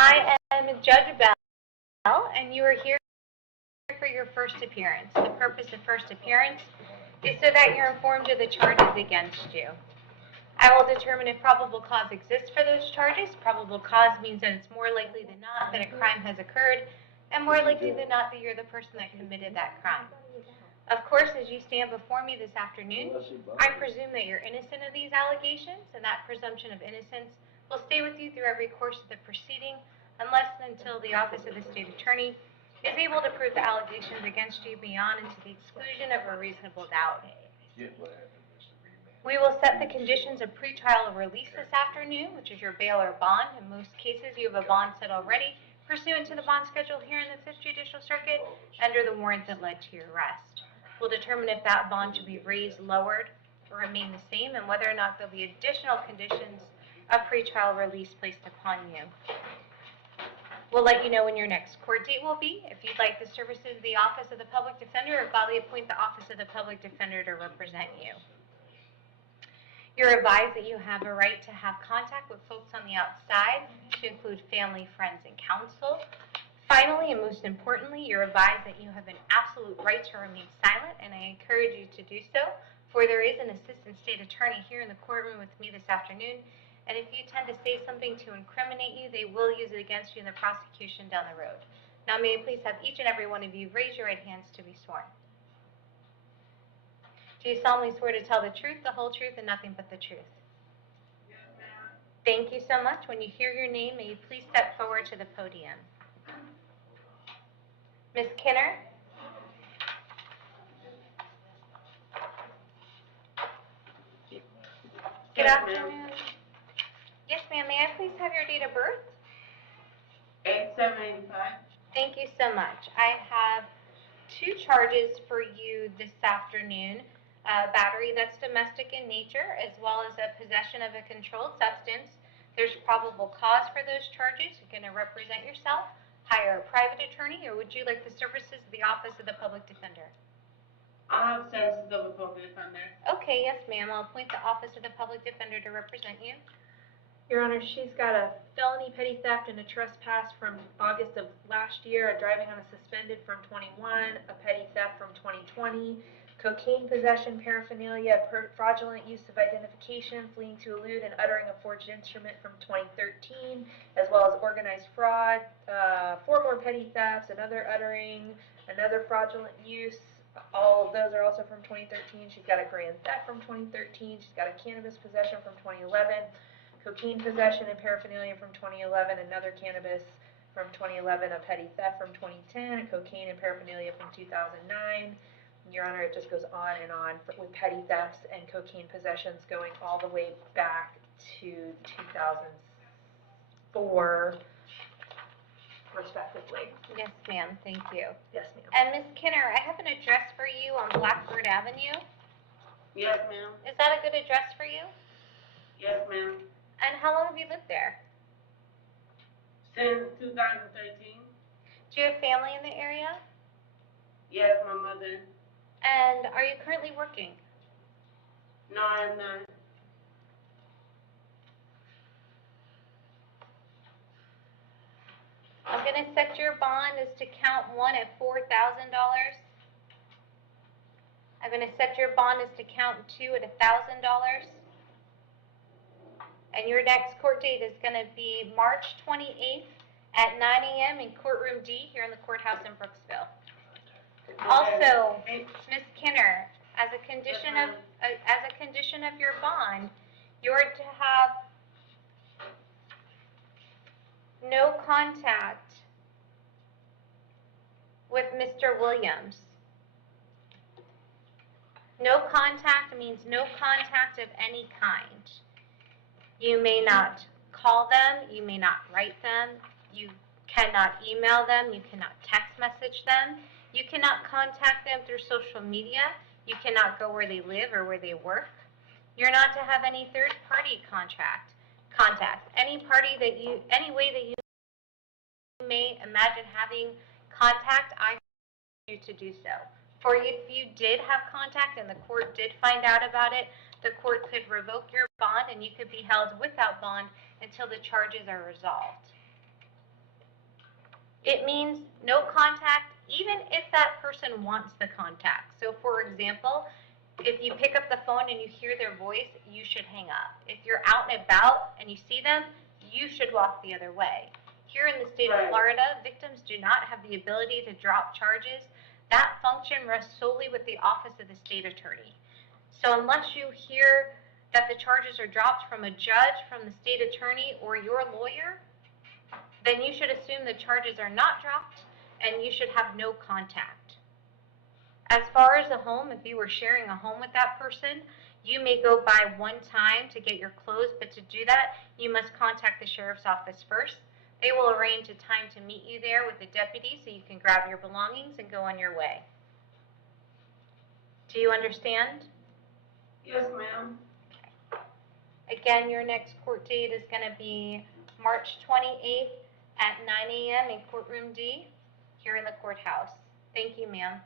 I am Judge Bell, and you are here for your first appearance. The purpose of first appearance is so that you're informed of the charges against you. I will determine if probable cause exists for those charges. Probable cause means that it's more likely than not that a crime has occurred, and more likely than not that you're the person that committed that crime. Of course, as you stand before me this afternoon, I presume that you're innocent of these allegations, and that presumption of innocence will stay with you through every course of the proceeding, unless and until the Office of the State Attorney is able to prove the allegations against you beyond and to the exclusion of a reasonable doubt. We will set the conditions of pretrial release this afternoon, which is your bail or bond. In most cases, you have a bond set already, pursuant to the bond schedule here in the 5th Judicial Circuit, under the warrant that led to your arrest. We'll determine if that bond should be raised, lowered, or remain the same, and whether or not there'll be additional conditions of pretrial release placed upon you. We'll let you know when your next court date will be. If you'd like the services of the Office of the Public Defender, or gladly appoint the Office of the Public Defender to represent you. You're advised that you have a right to have contact with folks on the outside, to include family, friends, and counsel. Finally, and most importantly, you're advised that you have an absolute right to remain silent, and I encourage you to do so, for there is an assistant state attorney here in the courtroom with me this afternoon, and if you tend to say something to incriminate you, they will use it against you in the prosecution down the road. Now, may I please have each and every one of you raise your right hands to be sworn. Do you solemnly swear to tell the truth, the whole truth, and nothing but the truth? Yes, ma'am. Thank you so much. When you hear your name, may you please step forward to the podium. Ms. Kinner? Good afternoon. Yes, ma'am. May I please have your date of birth? 8785. Thank you so much. I have 2 charges for you this afternoon. Battery that's domestic in nature, as well as a possession of a controlled substance. There's probable cause for those charges. You're going to represent yourself, hire a private attorney, or would you like the services of the Office of the Public Defender? I'll have services of a public defender. Okay, yes, ma'am. I'll appoint the Office of the Public Defender to represent you. Your Honor, she's got a felony petty theft and a trespass from August of last year, a driving on a suspended from 21, a petty theft from 2020, cocaine possession, paraphernalia, fraudulent use of identification, fleeing to elude, and uttering a forged instrument from 2013, as well as organized fraud, 4 more petty thefts, another uttering, another fraudulent use. All of those are also from 2013. She's got a grand theft from 2013. She's got a cannabis possession from 2011, cocaine possession and paraphernalia from 2011, another cannabis from 2011, a petty theft from 2010, a cocaine and paraphernalia from 2009. Your Honor, it just goes on and on with petty thefts and cocaine possessions going all the way back to 2004, respectively. Yes, ma'am. Thank you. Yes, ma'am. And Ms. Kinner, I have an address for you on Blackbird Avenue. Yes, ma'am. Is that a good address for you? Yes, ma'am. And how long have you lived there? Since 2013. Do you have family in the area? Yes, my mother. And are you currently working? No, I'm not. I'm going to set your bond as to count 1 at $4,000. I'm going to set your bond as to count 2 at $1,000. And your next court date is going to be March 28th at 9 a.m. in courtroom D here in the courthouse in Brooksville. Also, Ms. Kinner, as a condition of your bond, you're to have no contact with Mr. Williams. No contact means no contact of any kind. You may not call them, you may not write them, you cannot email them, you cannot text message them, you cannot contact them through social media, you cannot go where they live or where they work. You're not to have any third-party contact. Any way that you may imagine having contact, I urge you to do so. For if you did have contact and the court did find out about it, the court could revoke your bond and you could be held without bond until the charges are resolved. It means no contact, even if that person wants the contact. So for example, if you pick up the phone and you hear their voice, you should hang up. If you're out and about and you see them, you should walk the other way. Here in the state of Florida, victims do not have the ability to drop charges. That function rests solely with the Office of the State Attorney. So unless you hear that the charges are dropped from a judge, from the state attorney, or your lawyer, then you should assume the charges are not dropped and you should have no contact. As far as the home, if you were sharing a home with that person, you may go by one time to get your clothes, but to do that, you must contact the sheriff's office first. They will arrange a time to meet you there with a deputy so you can grab your belongings and go on your way. Do you understand? Yes, ma'am. Again, your next court date is going to be March 28th at 9 a.m. in courtroom D here in the courthouse. Thank you, ma'am.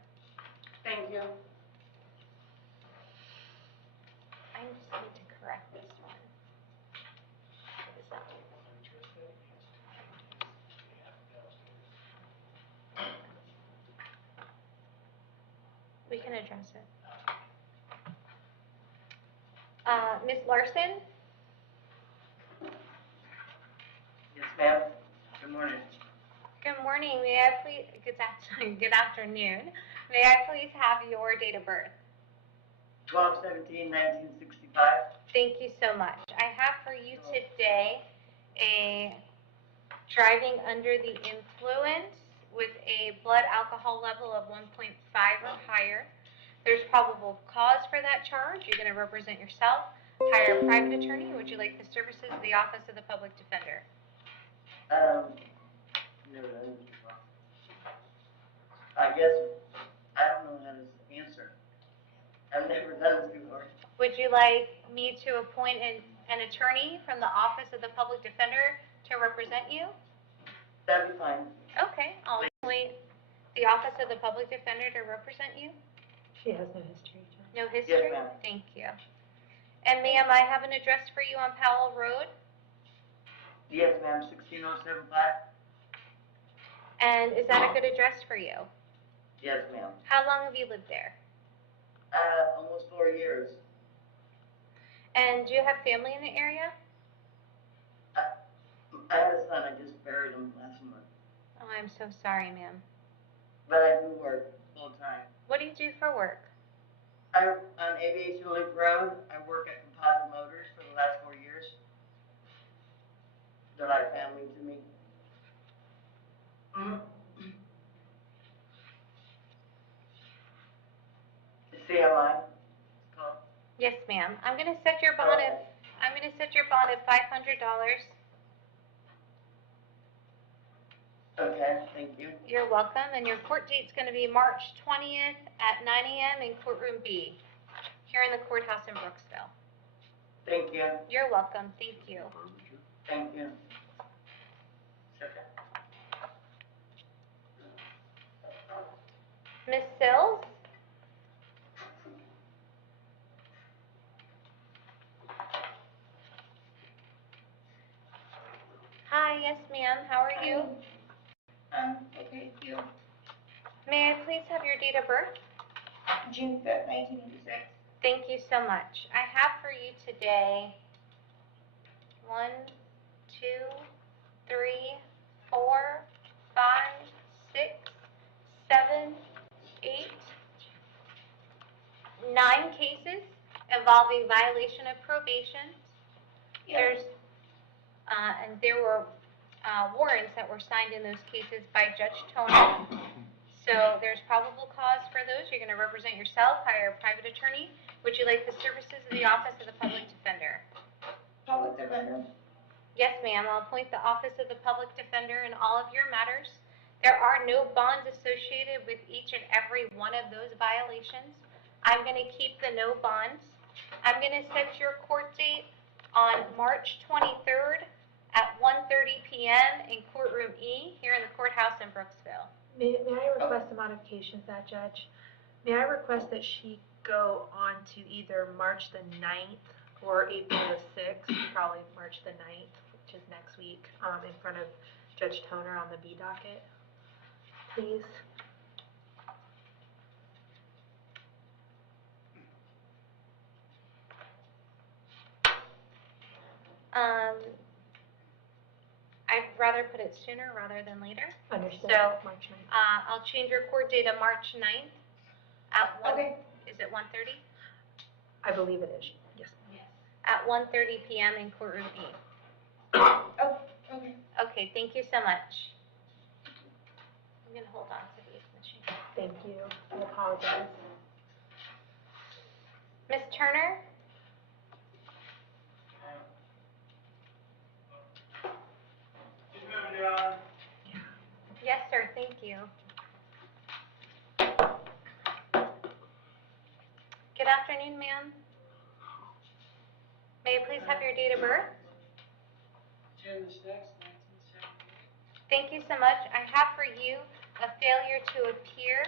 Thank you. I just need to correct this one. What is that? We can address it. Ms. Larson? Yes, ma'am. Good morning. Good morning. May I please, good afternoon. May I please have your date of birth? 12/17/1965. Thank you so much. I have for you today a driving under the influence with a blood alcohol level of 1.5 or higher. There's probable cause for that charge. You're going to represent yourself, hire a private attorney, or would you like the services of the Office of the Public Defender? No, I guess I don't know how to answer. I've never done this before. Would you like me to appoint an attorney from the Office of the Public Defender to represent you? That'd be fine. Okay, I'll appoint the Office of the Public Defender to represent you. She has no history, Judge. No history? Yes, ma'am. Thank you. And ma'am, I have an address for you on Powell Road. Yes, ma'am. 16075. And is that a good address for you? Yes, ma'am. How long have you lived there? Almost 4 years. And do you have family in the area? I had a son. I just buried him last month. Oh, I'm so sorry, ma'am. But I do work full time. What do you do for work? On Aviation Loop Road, I work at Composite Motors for the last 4 years. They're like family to me. CMI, it's called. Yes, ma'am. I'm going to set your bond at $500. Okay, thank you. You're welcome. And your court date's going to be March 20th at 9 a.m. in courtroom B here in the courthouse in Brooksville. Thank you. You're welcome. Thank you. Thank you. Okay. Ms. Sills? Hi, yes, ma'am. How are you? Okay, you. May I please have your date of birth? June 5th, 1986. Thank you so much. I have for you today 1, 2, 3, 4, 5, 6, 7, 8, 9 cases involving violation of probation. Yes. And there were warrants that were signed in those cases by Judge Toner. So there's probable cause for those. You're going to represent yourself, hire a private attorney. Would you like the services of the Office of the Public Defender? Public defender. Yes, ma'am. I'll appoint the Office of the Public Defender in all of your matters. There are no bonds associated with each and every one of those violations. I'm going to keep the no bonds. I'm going to set your court date on March 23rd at 1:30 p.m. in courtroom E here in the courthouse in Brooksville. May I request a modification to that, Judge? May I request that she go on to either March the 9th or April the 6th, probably March the 9th, which is next week, in front of Judge Toner on the B docket? please. I'd rather put it sooner rather than later. Understood. So, March 9th. I'll change your court date to March 9th at 1, Okay. is it 1:30? I believe it is, yes. At 1:30 p.m. in courtroom B. Oh, okay. Okay, thank you so much. I'm going to hold on to these machines. Thank you. I apologize. Ms. Turner? Yes, sir, thank you. Good afternoon, ma'am. May I please have your date of birth? June 6, 1978. Thank you so much. I have for you a failure to appear,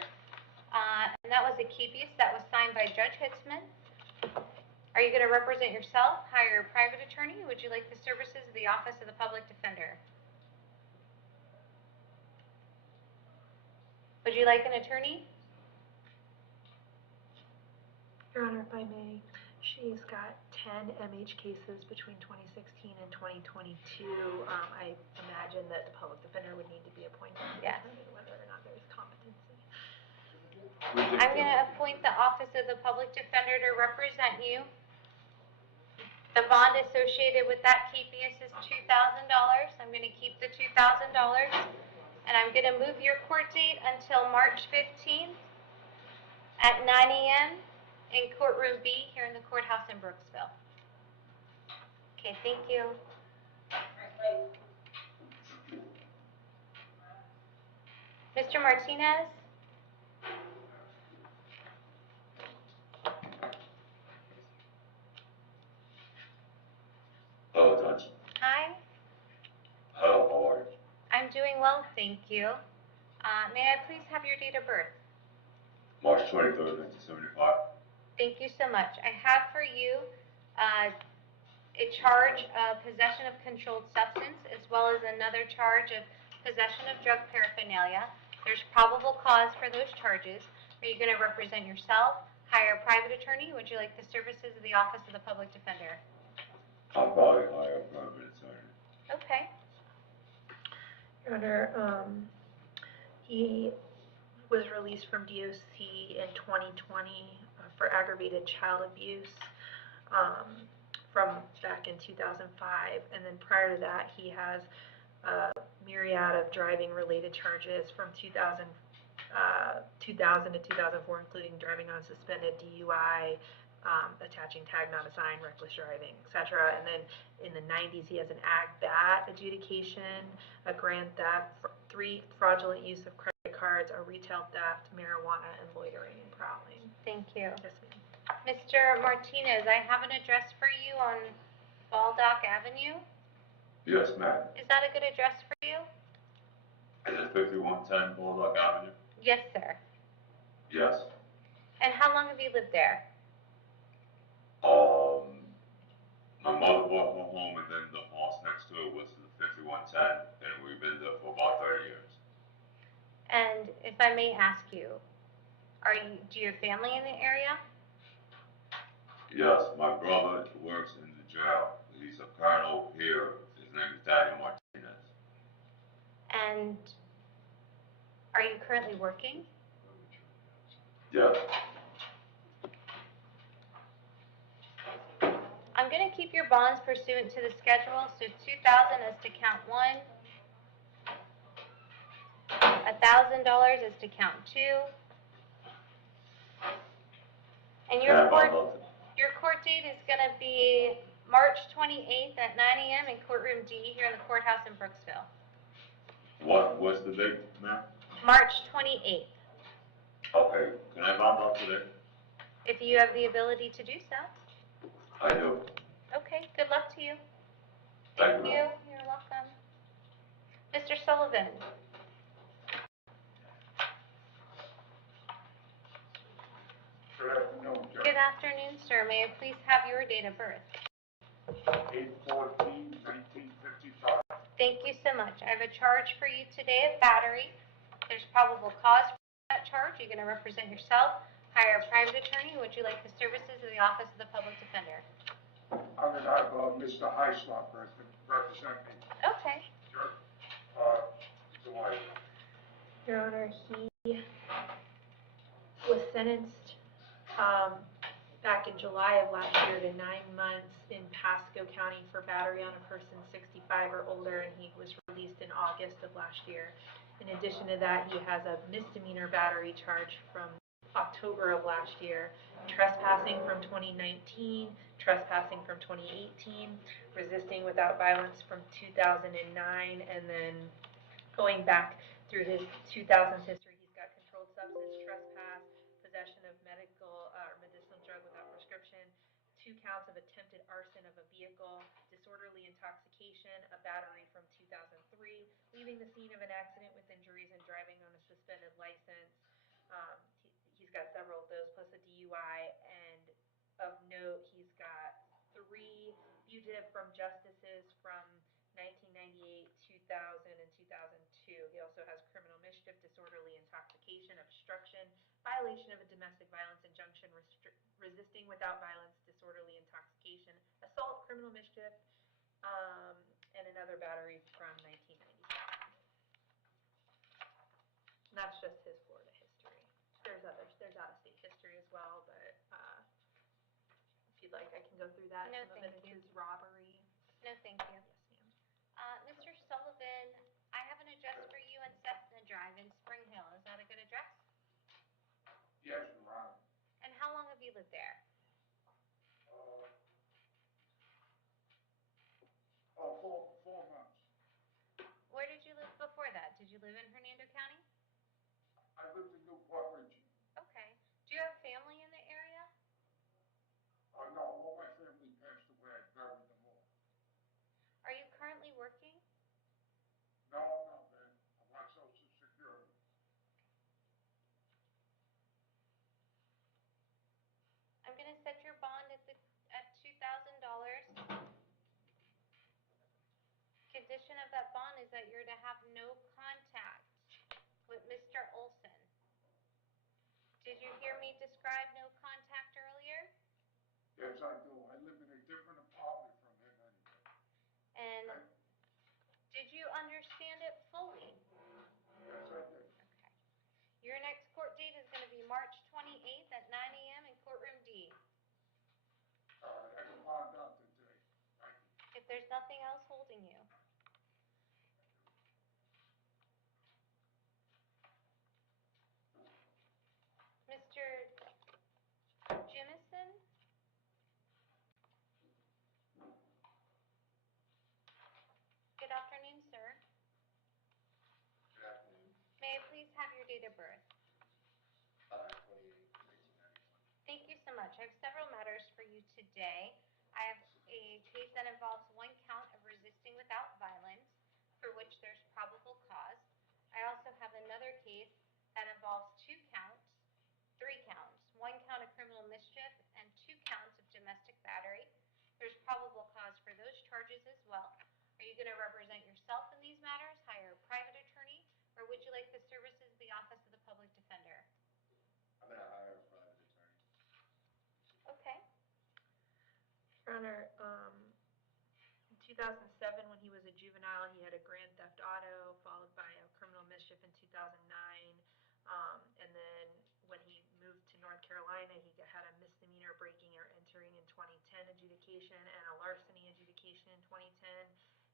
and that was a kepious that was signed by Judge Hitzman. Are you going to represent yourself, hire a private attorney, or would you like the services of the Office of the Public Defender? Would you like an attorney? Your Honor, if I may, she's got 10 MH cases between 2016 and 2022. I imagine that the public defender would need to be appointed to Yes. determine whether or not there's competency. I'm going to appoint the Office of the Public Defender to represent you. The bond associated with that kepious is $2,000. I'm going to keep the $2,000, and I'm going to move your court date until March 15th at 9 a.m. in courtroom B here in the courthouse in Brooksville. Okay, thank you. Mr. Martinez? Hello, Judge. Hi. Hello, how are you? I'm doing well, thank you. May I please have your date of birth? March 23rd, 1975. Thank you so much. I have for you a charge of possession of controlled substance as well as another charge of possession of drug paraphernalia. There's probable cause for those charges. Are you going to represent yourself, hire a private attorney, or would you like the services of the Office of the Public Defender? I'll probably hire a private attorney. Okay. Your Honor, he was released from DOC in 2020 for aggravated child abuse from back in 2005, and then prior to that he has a myriad of driving-related charges from 2000 to 2004, including driving on suspended, DUI, attaching tag not assigned, reckless driving, etc. And then in the 90s, he has an ag-bat adjudication, a grand theft, 3 fraudulent use of credit cards, a retail theft, marijuana, and loitering and prowling. Thank you. Yes, ma'am. Mr. Martinez, I have an address for you on Baldock Avenue. Yes, ma'am. Is that a good address for you? Is it 5110 Bulldog Avenue? Yes, sir. Yes. And how long have you lived there? My mother bought her home and then the house next to it was the 5110 and we've been there for about 30 years. And if I may ask you, do you have family in the area? Yes, my brother works in the jail. He's a colonel here. His name is Daniel Martinez. And are you currently working? Yes. I'm going to keep your bonds pursuant to the schedule, so 2,000 is to count 1, $1,000 is to count 2, and your court date is going to be March 28th at 9 a.m. in courtroom D here in the courthouse in Brooksville. What's the date, ma'am? March 28th. Okay, can I log out today? If you have the ability to do so. I do. Okay, good luck to you. Thank you. You're welcome. Mr. Sullivan. Good afternoon, Judge. Good afternoon, sir. May I please have your date of birth? 8/14/1955. Thank you so much. I have a charge for you today of battery. There's probable cause for that charge. You're going to represent yourself, hire a private attorney. Would you like the services of the Office of the Public Defender? I'm gonna have, Mr. Heislop represent me. Okay. Sure. Do I? Your Honor, he was sentenced back in July of last year to 9 months in Pasco County for battery on a person 65 or older, and he was released in August of last year. In addition to that, he has a misdemeanor battery charge from October of last year, trespassing from 2019, trespassing from 2018, resisting without violence from 2009, and then going back through his 2000s history, he's got controlled substance trespass, possession of medicinal drug without prescription, 2 counts of attempted arson of a vehicle, disorderly intoxication, a battery from 2003, leaving the scene of an accident with injuries and driving on a suspended license. He's got several of those, plus a DUI, and of note, he's got 3 fugitive from justices from 1998, 2000, and 2002. He also has criminal mischief, disorderly intoxication, obstruction, violation of a domestic violence injunction, resisting without violence, disorderly intoxication, assault, criminal mischief, and another battery from 1997. And that's just his Florida history. There's others. There's out-of-state history as well, but if you'd like, I can go through that. No, Some of it thank you. includes robbery. No, thank you. Yes, ma'am. Mr. Sullivan, I have an address for you in Cessna Drive in Spring Hill. Is that a good address? Yes, Your Honor. And how long have you lived there? 4 months. Where did you live before that? Did you live in Hernando County? I lived in Newport Ridge. Okay. Do you have family in the area? No, all my family passed away. I buried them all. Are you currently working? No, man. I'm on Social Security. I'm going to set your bond at $2,000. Condition of that bond is that you're to have no contact with Mr. Olson. Did you hear me describe no contact earlier? Yes, I do. I live in a different apartment from him anyway. And Okay? did you understand it fully? Yes, I did. Okay. Your next court date is going to be March 28th at 9 a.m. in courtroom D. All right, I can bond out today. Thank you. If there's nothing else holding you. Mr. Jimison? Good afternoon, sir. Good afternoon. May I please have your date of birth? 28/1991. Thank you so much. I have several matters for you today. I have a case that involves 1 count of resisting without violence, for which there's probable cause. I also have another case that involves 2 counts, 3 counts, 1 count of criminal mischief and 2 counts of domestic battery. There's probable cause for those charges as well. Are you going to represent yourself in these matters, hire a private attorney, or would you like the services of the Office of the Public Defender? I'm going to hire a private attorney. Okay. Your Honor, in 2007, when he was a juvenile, he had a grand theft auto, followed by a criminal mischief in 2009. And then when he moved to North Carolina, he had a misdemeanor breaking or entering in 2010 adjudication and a larceny adjudication in 2010.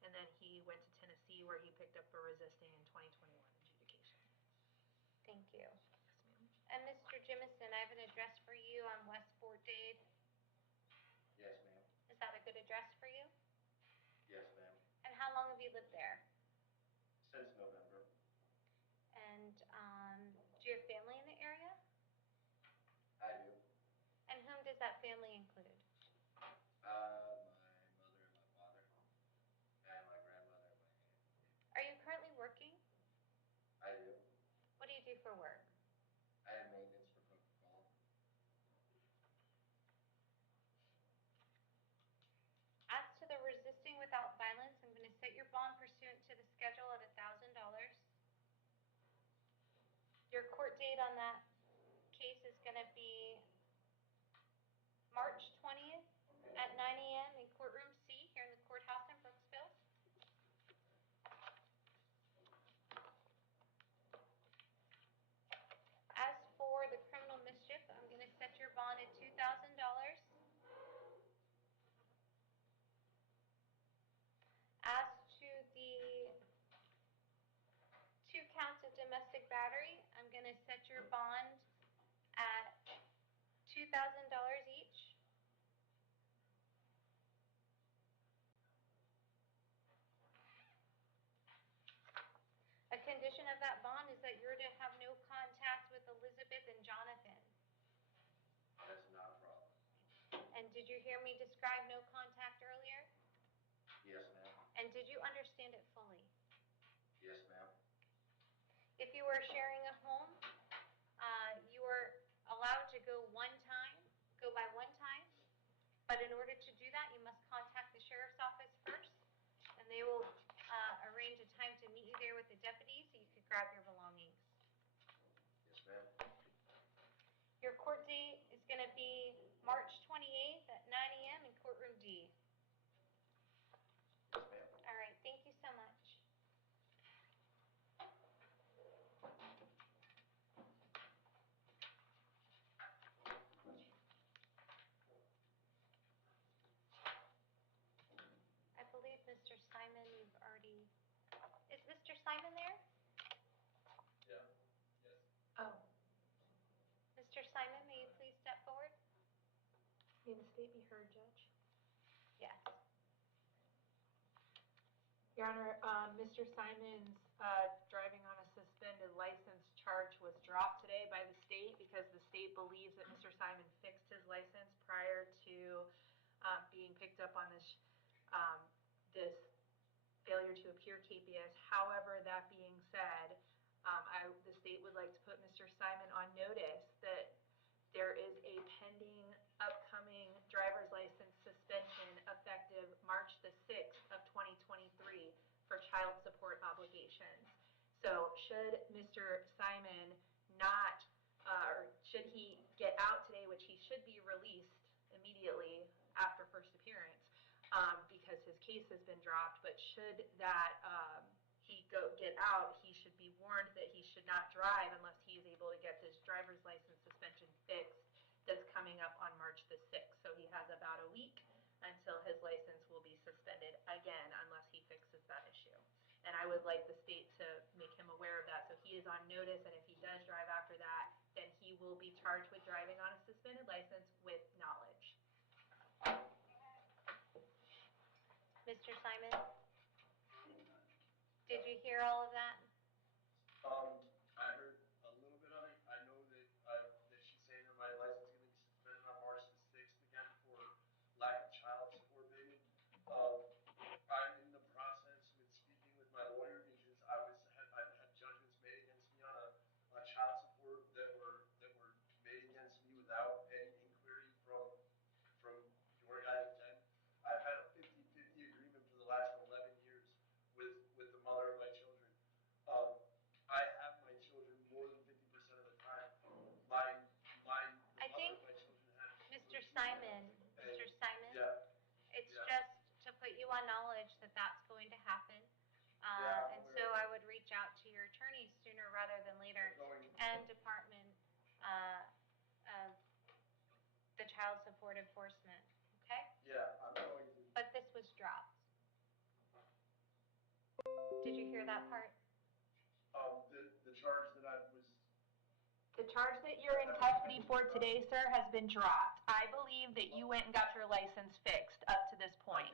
And then he went to Tennessee, where he picked up a resisting in 2021 adjudication. Thank you. Yes, ma'am. And Mr. Jimison, I have an address for you on West Fort Dade. Yes, ma'am. Is that a good address for you? Yes, ma'am. And how long have you lived there? Since November. And do you have family in the area? I do. And whom does that family include? My mother and my father. And my grandmother and my aunt. Are you currently working? I do. What do you do for work? I have maintenance for Coca-Cola. As to the resisting without violence, I'm going to set your bond pursuant to the schedule at $1,000. date on that case is going to be March 20th at 9 a.m. in courtroom C here in the courthouse in Brooksville. As for the criminal mischief, I'm going to set your bond at $2,000. As to the 2 counts of domestic battery, I'm going to set your bond at $2,000 each. A condition of that bond is that you're to have no contact with Elizabeth and Jonathan. That's not a problem. And did you hear me describe no contact earlier? Yes, ma'am. And did you understand it fully? Yes, ma'am. If you were sharing a home, you were allowed to go by one time, but in order to do that, you must contact the sheriff's office first, and they will arrange a time to meet you there with the deputy so you could grab your belongings. Yes, ma'am. Your court date is going to be March 28th at 9 a.m. in courtroom D. Yes, ma'am. All right, thank you so much. I believe Mr. Simon, you've already... Is Mr. Simon there? Yeah. Yes. Oh, Mr. Simon, may you please step forward? may the state be heard, Judge? Yes. Your Honor, Mr. Simon's driving on a suspended license charge was dropped today by the state because the state believes that Mr. Simon fixed his license prior to being picked up on this this failure to appear KPS. However, that being said, the state would like to put Mr. Simon on notice that there is a pending upcoming driver's license suspension effective March the 6th of 2023 for child support obligations. So should Mr. Simon not, or should he get out today, which he should be released immediately after first appearance, because his case has been dropped, but should that he get out, he should be warned that he should not drive unless he is able to get this driver's license suspension fixed that's coming up on March the 6th. So he has about a week until his license will be suspended again unless he fixes that issue. And I would like the state to make him aware of that so he is on notice, and if he does drive after that, then he will be charged with driving on a suspended license with knowledge. Mr. Simon, did you hear all of that? I heard a little bit of it. I know that she's saying that my license is going to be suspended on March the 6th again for lack of child support payment. I'm in the process with speaking with my lawyer because I've had judgments made against me on child support that were made against me without any inquiry from your guys' end. I've had a 50-50 agreement for the last 11 years with the mother of my children. I have my children more than 50% of the time. The mother of my children had Mr. Simon, yeah, it's just to put you on knowledge that that's going to happen. And so I would reach out to your attorney sooner rather than later, and Department of the Child Support Enforcement, okay? Yeah, I'm going to. But this was dropped. Did you hear that part? The charge that I was... The charge that you're in custody for today, sir, has been dropped. I believe that you went and got your license fixed up to this point.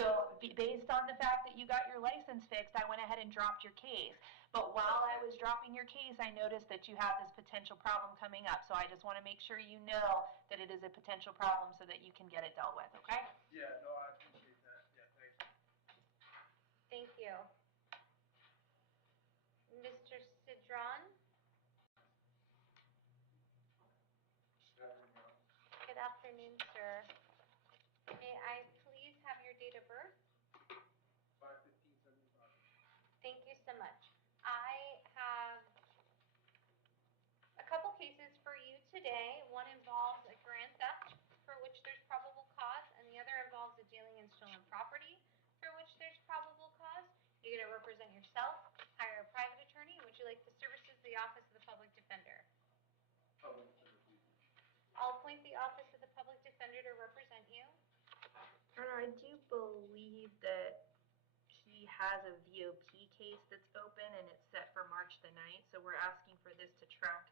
So based on the fact that you got your license fixed, I went ahead and dropped your case. But while I was dropping your case, I noticed that you have this potential problem coming up. So I just want to make sure you know that it is a potential problem so that you can get it dealt with, okay? Yeah, no, I appreciate that. Yeah, thank you. Thank you. Mr. Cedron? Good afternoon, sir. May I please have your date of birth? 5/15/75. Thank you so much. I have today. One involves a grand theft for which there's probable cause, and the other involves a dealing in stolen property for which there's probable cause. You're going to represent yourself, hire a private attorney. Would you like the services of the Office of the Public Defender? Public defender, please. I'll appoint the Office of the Public Defender to represent you. I do believe that he has a VOP case that's open and it's set for March the 9th, so we're asking for this to track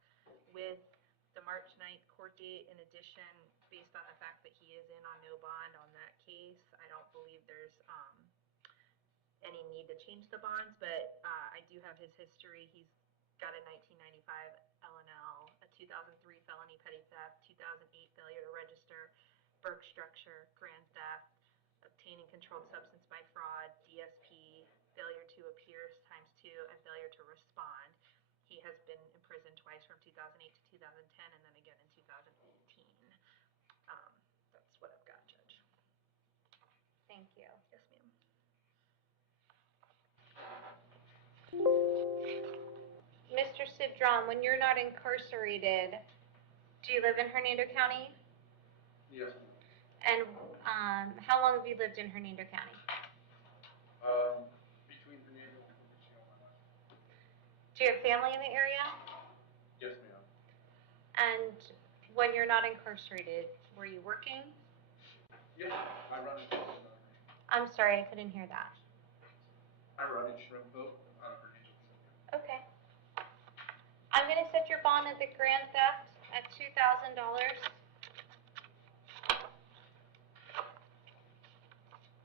with the March 9th court date. In addition, based on the fact that he is in on no bond on that case, I don't believe there's any need to change the bonds, but I do have his history. He's got a 1995 LNL, a 2003 felony petty theft, 2008 failure to register, Burke structure, grand theft, obtaining controlled substance by fraud, DSP, failure to appear ×2, and failure to respond. He has been in prison twice from 2008 to 2010 and then again in 2018. That's what I've got, Judge. Thank you. Yes, ma'am. Mr. Sidron, when you're not incarcerated, do you live in Hernando County? Yes, ma'am. And how long have you lived in Hernando County? Between Hernando and Cupertino, my life. Do you have family in the area? Yes, ma'am. And when you're not incarcerated, were you working? Yes, I run a shrimp boat. I'm sorry, I couldn't hear that. I run a shrimp boat out of Hernando. Okay. I'm going to set your bond at the grand theft at $2,000.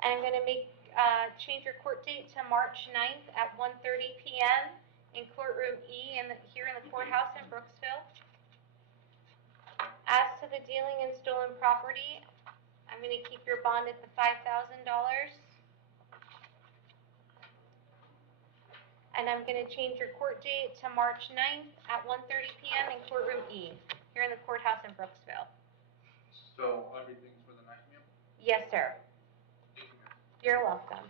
And I'm going to change your court date to March 9th at 1:30 p.m. in courtroom E here in the courthouse in Brooksville. As to the dealing in stolen property, I'm going to keep your bond at the $5,000. And I'm going to change your court date to March 9th at 1:30 p.m. in courtroom E here in the courthouse in Brooksville. So everything's for the night, ma'am? Yes, sir. Thank you, ma'am. You're welcome.